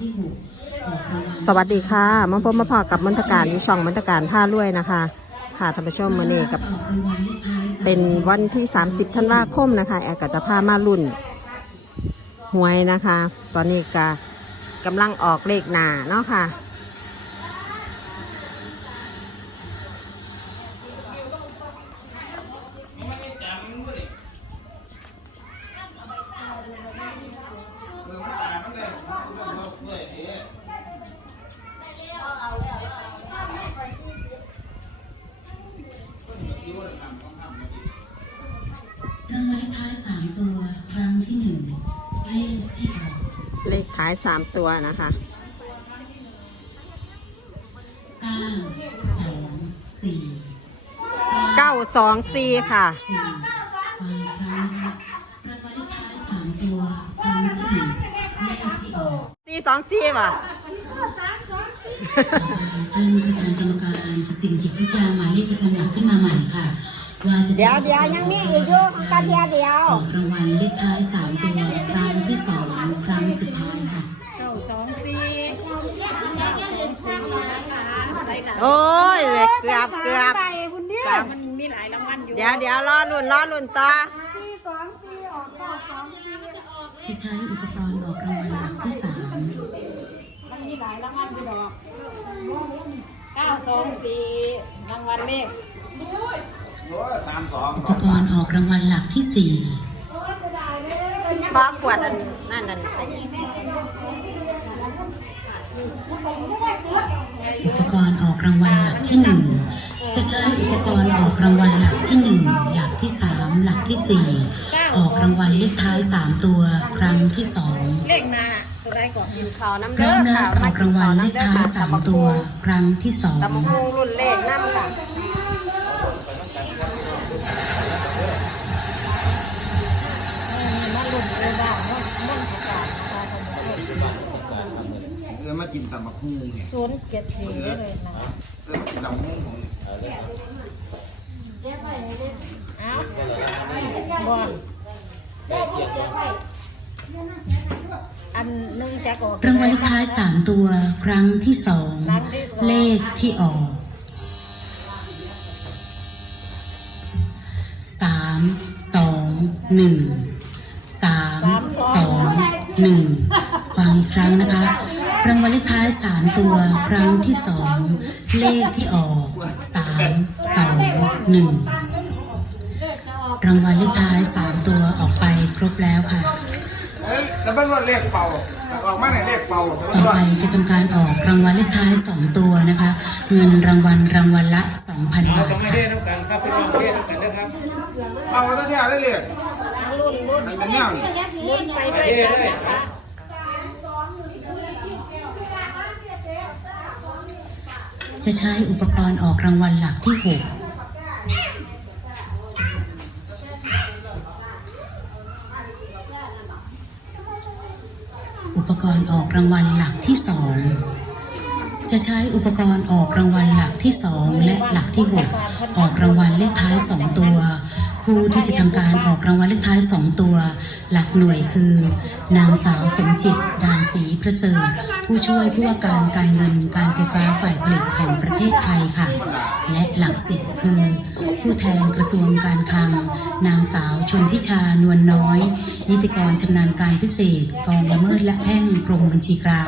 ที่หกออกรางวัลสวัสดีค่ะมาพบมาพอกับมนตการอยู่ช่องมนตการท่าลุยนะคะ ค่ะท่านผู้ชมมื่อนี้กับออกรางวัลเลขท้ายสามเป็นวันที่ 30ธันวาคมนะคะ แอร์ก็จะพามารุ่นหวยนะคะ ตอนนี้ก็กำลังออกเลขหนาเนาะค่ะ เลขท้าย3ตัวนะคะเก้าสองสี่924ค่ะสี่ฟังครั้งนะคะรางวัลเลขท้ายสามตัวครั้งที่หนึ่งเลขที่ออก424ป่ะท่านประธานกรรมการสิ่งที่ทุกอย่างหมายเลขประจำหลักขึ้นมาใหม่ค่ะ ว่าจะเดี๋ยวเดี๋ยวยังมีอีกอยู่ของกันเดียวเดียวออกรางวัลเลขท้ายสามตัวครั้งที่สองครั้งสุดท้ายค่ะโอ้ยเกือบเกือบไปคุณเนี่ยครับมันมีหลายรางวัลอยู่เดี๋ยวเดี๋ยวรอรุ่นรอรุ่นต่อสี่สองสี่ออกเก้าสองสี่จะใช้อุปกรณ์ออกรางวัลหลักที่สามมันมีหลายรางวัลอยู่ดอกเก้าสองสี่รางวัลเลข อุปกรณ์ออกรางวัลหลักที่สี่ป้าขวดอันนั่นนั่นอุปกรณ์ออกรางวัลหลักที่หนึ่งจะใช้อุปกรณ์ออกรางวัลหลักที่หนึ่งหลักที่สามหลักที่สี่ออกรางวัลเลขท้ายสามตัวครั้งที่สองเลขหน้าตัวใดก่อนกินข้าวน้ำพร้เด้ออมแล้ค่ะวออกรางวัลเลขท้ายสามตัวครั้งที่สองตำบักหุ่งรุ่นเลขน้ำค่ะ ออมากินตับบักหุ่งเนี่ยศูนย์เจ็ดสี่ได้เลยนะเออตับบักหุ่งของเอ้าบอลอันหนึ่งจะกออกรางวัลเลขท้ายสามตัวครั้งที่สองเลขที่ออกสามสองหนึ่งสามสองหนึ่งฟังอีกครั้งนะคะ รางวัลเลขท้ายสามตัวครั้งที่สองเลขที่ออกสามสองหนึ่งรางวัลเลขท้ายสามตัวออกไปครบแล้วค่ะแล้วเป็นว่าเลขเป่าออกมาในเลขเป่าต่อไปจะทำการออกรางวัลเลขท้ายสองตัวนะคะ เงินรางวัลรางวัลละสองพันบาทค่ะเป่าซะเนี่ยได้เลยมันเป็นแนวนี่รุ่นได้วยกันนะคะ จะใช้อุปกรณ์ออกรางวัลหลักที่หกอุปกรณ์ออกรางวัลหลักที่สอง จะใช้อุปกรณ์ออกรางวัลหลักที่สองและหลักที่หกออกรางวัลเลขท้ายสองตัว ผู้ที่จะทำการออกรางวัลเลขท้ายสองตัว หลักหน่วยคือ นางสาวสมจิตดานศรีประเสริฐผู้ช่วยผู้ว่าการการเงินการไฟฟ้าฝ่ายผลิตแห่งประเทศไทยค่ะ และหลักสิบคือ ผู้แทนกระทรวงการคลัง นางสาวชนทิชานวลน้อย นิติกรชำนาญการพิเศษ กองละเมิดและแพ่งกรมบัญชีกลาง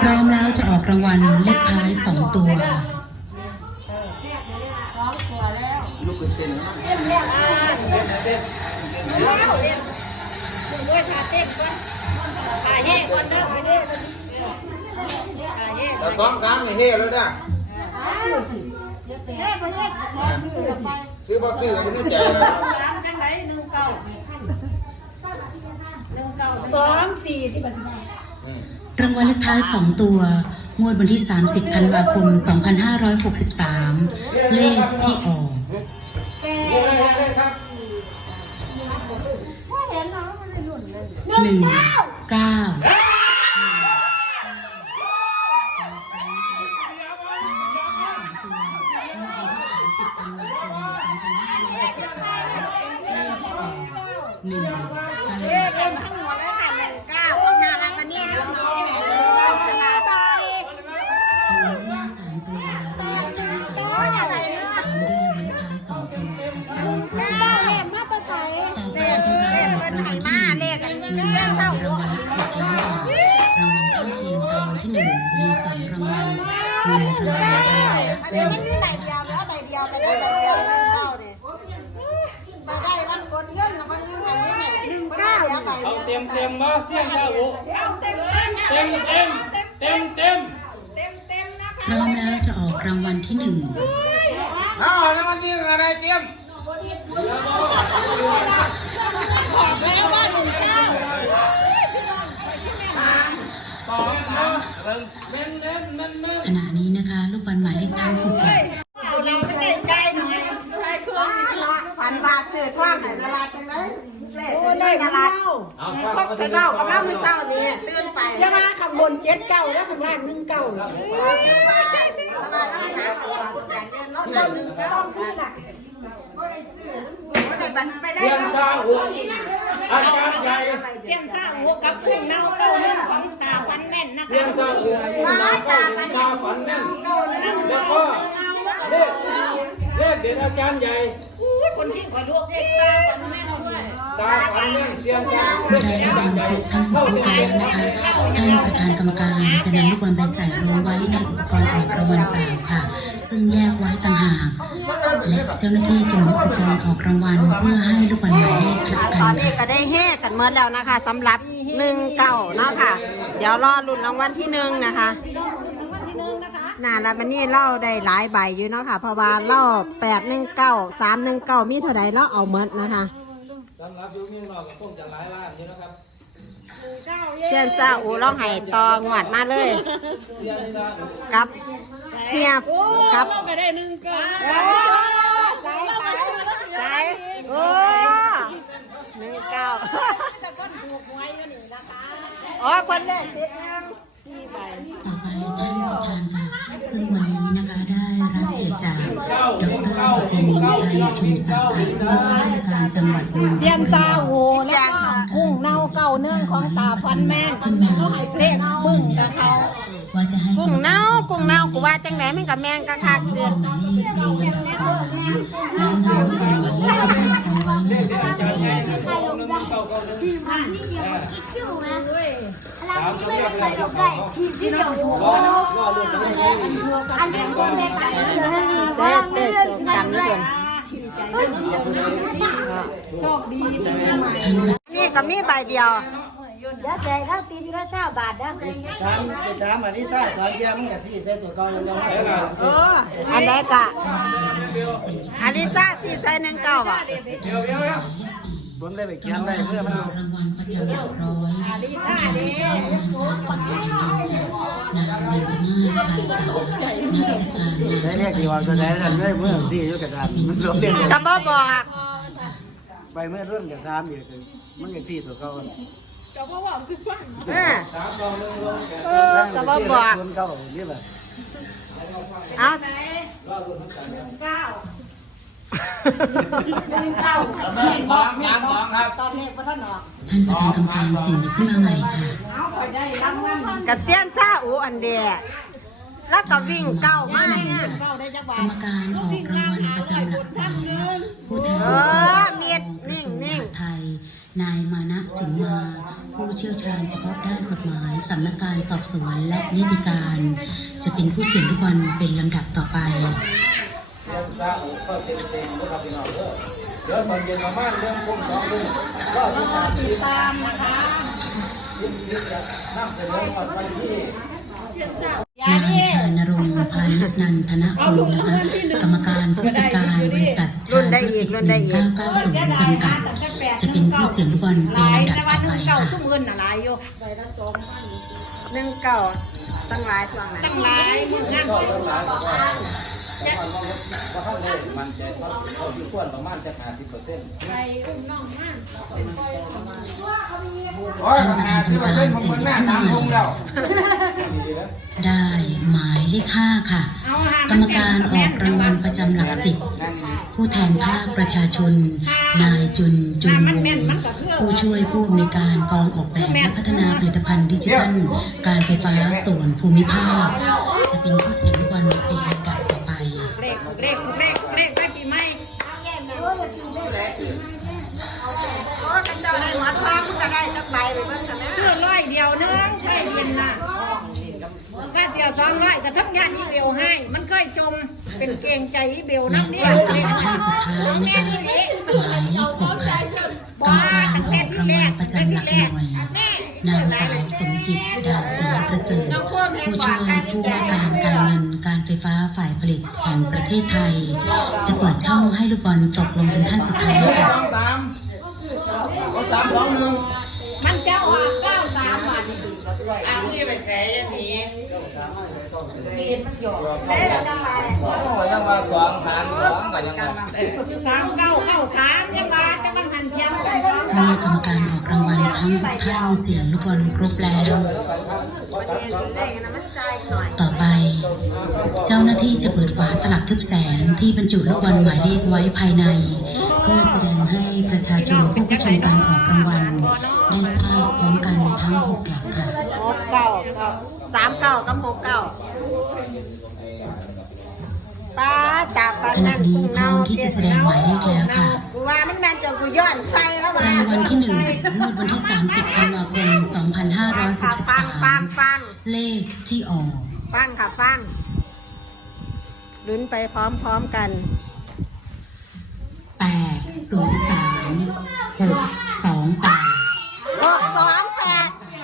พร้อมแล้วจะออกรางวัลเลขท้ายสองตัว ด้วยชาเต้นก่อนตาแย่ก่อนเด้อไปเด้อตาแย่แต่สองครั้งนี่เฮ่แล้วเนี่ยเด้อไปเด้อซื้อบักซื้อก็ไม่ใจแล้วสามจังไรหนึ่งเก้าหนึ่งเก้าสองสี่ที่บัญชีรางวัลเลขท้ายสองตัว งวดวันที่ 30 ธันวาคม 2563 เลขที่ออก หนึ่งเก้าหนึ่ง งินรางวัลรางวัลละหนึ่งแสนบาทค่ะใบเดียวไปได้ใบเดียวหนึ่งเก้าเนี่ยไปได้วันกดเงินนะวันนึงอันนี้เนี่ยหนึ่งเก้าเดียวเอาเต็มเต็มมาเสี่ยงชาอุเต็มเต็มเต็มเต็มเต็มพร้อมแล้วจะออกรางวัลที่หนึ่งเอาวแล้วมันยิงอะไรเตรียมสองนะเน้นเน้นเน้นเน้น ขณะนี้นะคะลูกบอลหมายเลขท้ายหกหลักเราไม่ได้ใจหน่อยใครเครื่องนี่ฝันบาทซื้อท่วมไหนละลายจังเลยเลขโอ้ได้ได้ละกัลายเล่าเอาพบไปเบ้ากับเราเมื่อเช้านี้ตื่นไปอย่ามาขับบนเจ็ดเก้าแล้วข้างล่างหนึ่งเก้าว่าตะวันเราหนาตัวอย่างเดินรถเราหนึ่งเก้าต้องพี่น่ะได้บัตรไปได้เสี่ยงชาอุอาจารย์ใหญ่ มาตาปันตาฝันแน่นแล้วก็เลขเลขเด็ดอาจารย์ใหญ่คนที่คอลวกเด็กตาฟันแม่นด้วยตาฝันแน่นเสียงชาเมื่อได้ลูกบอลครบทั้งหกลูกแล้วนะคะท่านประธานกรรมการจะนำลูกบอลไปใส่รวมไว้ในอุปกรณ์ออกรางวัลเปล่าค่ะ ซึ่งแยกไว้ต่างหาก และเจ้าหน้าที่จะมุนอุปกรณ์ออกรางวัลเพื่อให้ลูกบอลหมายเลขคลับกัตอนนนี้ค่ะ ก็ได้เฮกันเมื่อแล้วนะคะสำหรับหนึ่งเก้าเนาะค่ะ เดี๋ยวรอลุ้นรางวัลที่หนึ่งนะคะน่าแล้ววันนี้เล่าได้หลายใบอยู่เนาะค่ะเพราะว่าเล่าแปดหนึ่งเก้าสามหนึ่งเก้ามีเท่าใดเล่าเอาเมดนะคะสำหรับยูมิงนอกก็คงจะหลายล้านอยู่นะครับเซียนซาอูร้องไห้ตองวดมาเลย เสียนซากับเฮียกับได้หนึ่งเก้า สายสายสายโอ้หนึ่งเก้า อ๋อคนแรกสิบหนึ่งต่อไปท่านประธานค่ะซึ่งวันนี้นะคะได้รับเกียรติจากดรสุจินต์ชัยชุมศักดิ์ค่ะผู้ว่าราชการจังหวัดนนทเสียงบุซ่ารีหัวแล้วก็กุ้งเน่าเก่าเนื่องของตาฟันแม่นเขาให้เลงพึ่งกับเขา ว่าจะให้กุ้งเน่ากุ้งเน่ากูว่าจังไหนมันกับแมงกะคักเดือนหมายเลขเรียงลำดับการแล้วนำลูกบอลหมายเลขที่ได้เอาไว้ในของตัวเองค่ะเต้เต้โชว์กันนี่เพิ่นโชคดีนี่ก็มีใบเดียว เดี๋ยวใจเราตีทีละเช้าบาทนะถามจะถามอันนี้ถ้าสอยเดียวมันก็สิใส่ตัวเก่ายังยังไหนล่ะเอออันใดกะอันนี้จ้าสี่ใส่หนึ่งเก้าอะเดี๋ยวเดี๋ยวเดี๋ยวผมได้ไปเขียนได้เพื่อมันรางวัลประจำหลักร้อยทางสำนักงานจังหวัดนนท์นางเบญจมาศพลายสานักกิจการงานได้เลขที่ว่าจะได้กันได้เมื่อสี่อยู่กระดานมันรวมเด่นก็บ่บอกไปเมื่อรุ่นกับถามอีกมันก็สี่ตัวเก่าเออเออก็บ่บอกคนเก่านี่แหละเอาของสามของครับท่านประธานกรรมการเสิ่งหยิบขึ้นมาใหม่ค่ะกระเซียนซาอูอันเดียแล้วก็วิ่งเก้ามาเนี่ยกรรมการออกรางวัลประจำหลักแสนผู้แทนเออเมียดกระนิ่งทรวงมนิ่งหาดไทย นายมานะสิงห์มา ผู้เชี่ยวชาญเฉพาะด้านกฎหมายสำนักการสอบสวนและนิติการ จะเป็นผู้เสี่ยงลูกบอลเป็นลำดับต่อไปเสี่ยงชาอุก็เต็มเต็มนะครับพี่น้องเด้อเดี๋ยวตอนเย็นประมาณเรื่องพุ่งสองทุ่มก็ติดตามนะคะยิ่งยิ่งจะนำเสนอวันที่นายชานรงค์พานิชนันทนพงศ์นะคะกรรมการผู้จัดการบริษัท ชาญธุรกิจ1990จำกัด จะเป็นผู้เสี่ยงลูกบอลเป็นลำดับต่อไปเก้าค่ะสุ่มเงินอะไรอยู่หนึ่งเก้าตั้งหลายช่วงไหนตั้งหลายมืองานก็ทั้งหลายบอกว่าว่าท่านเลยมันใจเขาเขาที่ควรประมาณจะห้าสิบเปอร์เซ็นต์ไปอุ้มน้องมาโอ้ยขนาดที่ว่าเป็นของคนแม่สามทุ่มแล้วได้หมายเลขห้าค่ะ กรรมการออกรางวัลประจำหลักสิบ ผู้แทนภาคประชาชน นายจุนจุนวงผู้ช่วยผู้อำนวยการกองออกแบบและพัฒนาผลิตภัณฑ์ดิจิทัล การไฟฟ้าส่วนภูมิภาค จะเป็นผู้เสียงลูกบอลเป็นลำดับ ยวสองร้อยก็ทั้งยานอีเบลให้ มันเคยจมเป็นเกรงใจอีเบลและน้ำนี่การกำหนดท่านสุดท้ายนะคะหมายเลขหกค่ะกรรมการออกรางวัลประจำหลักหน่วยนางสาวสมจิตดาศรีประเสริฐผู้ช่วยผู้ว่าการการเงินการไฟฟ้าฝ่ายผลิตแห่งประเทศไทย จะเปิดช่องให้ลูกบอลตกลงเป็นท่านสุดท้ายค่ะ เอาที่ไปแสยันนี้ได้แล้วจังใบก็ยังมาสองหารสองก็ยังมาสามเก้าเก้าสามยังมาจะมันหันเทียมกันเมื่อกรรมการออกรางวัลทั้งหกท่านเสียงลูกบอลครบแล้ว ต่อไป เจ้าหน้าที่จะเปิดฝาตลับทึบแสงที่บรรจุลูกบอลหมายเลขไว้ภายใน เพื่อแสดงให้ประชาชนผู้เข้าชมการออกรางวัลได้ทราบพร้อมกันทั้งหกหลักค่ะหกเก้าสามเก้ากับหกเก้าป้าจับปลาขณะนี้พร้อมที่จะแสดงหมายเลขแล้วค่ะกูว่ามันแมนจนกูย้อนใส่แล้วว่ะรางวัลที่หนึ่งงวดวันที่30ธันวาคมค่ะฟังฟังฟัง2563เลขที่ออกฟังค่ะฟังลุ้นไปพร้อมๆกัน 8 0 3 6 2 8หกสองแปดหกสองแปดสำห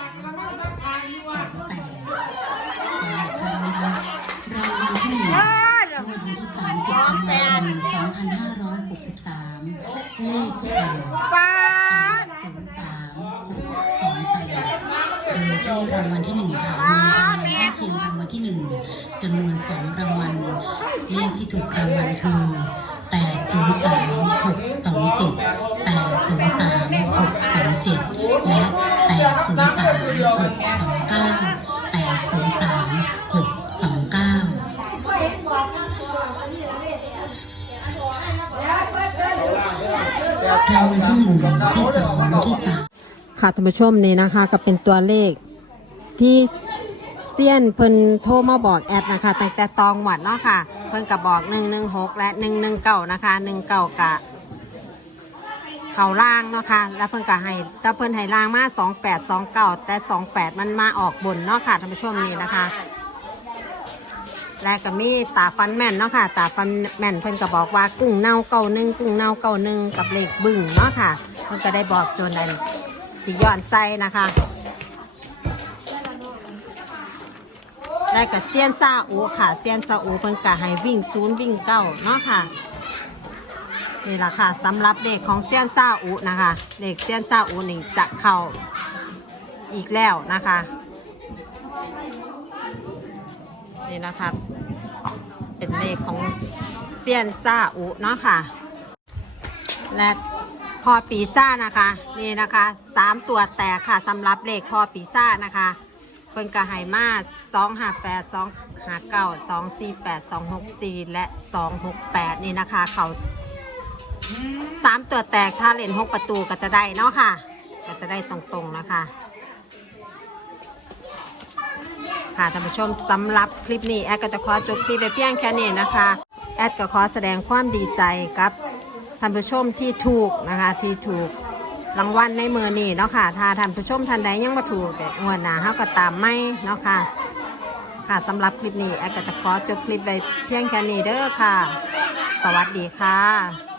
รับครั้งนะคะรางวัลที่หนึ่งงวดวันที่สามสิบธันวาคมสองพันห้าร้อยหกสิบสามเลขที่ออกป้าศูนย์สามหกสองแปดโดยที่รางวัลที่หนึ่งค่ะมีรางวัลข้างเคียงรางวัลที่หนึ่งจำนวนสองรางวัลเลขที่ถูกรางวัลคือ แปดศูนย์สามหกสองเจ็ดแปดศูนย์สามหกสองเจ็ดและแปดศูนย์สามหกสองเก้าแปดศูนย์สามหกสองเก้ารางวัลที่หนึ่งที่สองที่สามค่ะท่านผู้ชมนี่นะคะก็เป็นตัวเลขที่เซียนเพิ่นโทรมาบอกแอดนะคะตั้งแต่ตองหวัดเนาะค่ะ เพิ่นก็บอก116และ119นะคะ19กะเข่าล่างเนาะค่ะแล้วเพิ่นก็ให้แต่เพิ่นให้ล่างมา2829แต่28มันมาออกบนเนาะค่ะท่านผู้ชมนี่นะคะ และก็มีตาฟันแม่นเนาะค่ะตาฟันแม่นเพิ่นก็บอกว่ากุ้งเน่าเก่าหนึ่งกุ้งเน่าเก่าหนึ่งกับเหลขบึ้งเนาะค่ะเพิ่นก็ได้บอกจนได้สีย้อนไส้นะคะ และกับเซียนซาอูค่ะเซียนซาอูเพิ่นก็ให้วิ่งศูนย์วิ่งเก้าเนาะค่ะนี่แหละค่ะสำหรับเด็กของเซียนซาอูนะคะเด็กเซียนซาอูนี่จะเข้าอีกแล้วนะคะนี่นะคะเป็นเลขของเซียนซาอุเนาะค่ะ และพอปีซ่านะคะ นี่นะคะสามตัวแตกค่ะสำหรับเลขพอปีซ่านะคะ เพิ่นกระหายมาสองห้าแปดสองห้าเก้าสองสี่แปดสองหกสี่และสองหกแปดนี่นะคะ เขาสามตัวแตกถ้าเล่นหกประตูก็จะได้เนาะค่ะ ก็จะได้ตรงๆนะคะ ค่ะท่านผู้ชมสำหรับคลิปนี้แอดก็จะขอจบคลิปไปเพียงแค่นี้นะคะ แอดก็ขอแสดงความดีใจกับท่านผู้ชมที่ถูกนะคะที่ถูก รางวัลในมือนี่เนาะค่ะ ถ้าท่านผู้ชมท่านใดยังมาถูกแต่งวดหน้าเฮาก็ตามไม่เนาะค่ะ ค่ะสำหรับคลิปนี้แอดก็จะขอจบคลิปไปเพียงแค่นี้เด้อค่ะ สวัสดีค่ะ